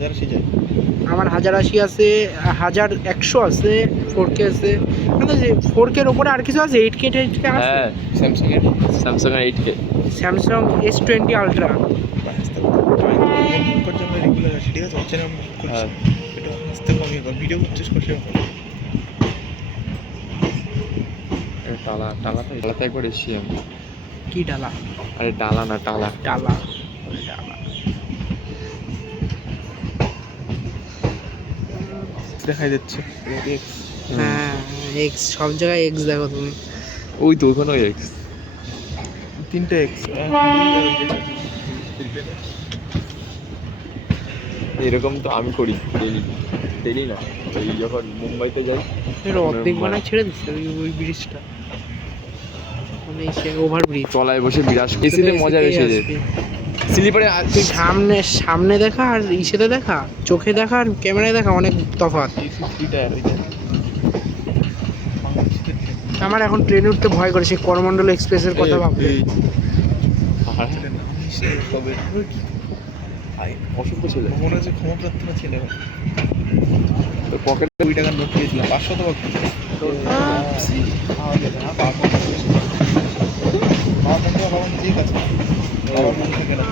1080 যায়। আমার 1080 আছে, 1100 আছে, 4K আছে, মানে 4K এর উপরে আর কিছু আছে, 8K আছে। হ্যাঁ স্যামসাং এর স্যামসাং এর 8K। Samsung S20 ultra. বুক করতে আমরা রেগুলার আছি, ঠিক আছে? হচ্ছে না বুক করছি, হ্যাঁ এটা আস্তে কমিয়ে কর, ভিডিও করছিস কষে। টালাতে একবার এসছি আমি। কি ডালা? আরে ডালা না টালা। ডালা ডালা। দেখাই যাচ্ছে হ্যাঁ এক্স, সব জায়গায় এক্স দেখো তুমি। ওই তো ওখানে এক্স। 3টে এক্স। এরকম তো আমি করি ডেলি, ডেলি না, ওই যখন মুম্বাইতে যাই। এর অর্ধেক বানায় ছেড়ে দিচ্ছে ওই ব্রিজটা, মানে সে ওভার ব্রিজ। তলায় বসে বিরাজ, এসিতে মজা বেশি যে স্লিপারে। সামনে সামনে দেখা আর ইসেতে দেখা, চোখে দেখা আর ক্যামেরায় দেখা অনেক তফাৎ। আমার এখন ট্রেনে উঠতে ভয় করে, সেই করমণ্ডল এক্সপ্রেসের কথা ভাবতে। অসুস্থ ছেলে, মনে হচ্ছে ক্ষমা প্রার্থনা ছেলে। পকেটে 2 টাকার নোট দিয়েছিলাম, 500 টাকা। ঠিক আছে, বাবার মনে থাকে না।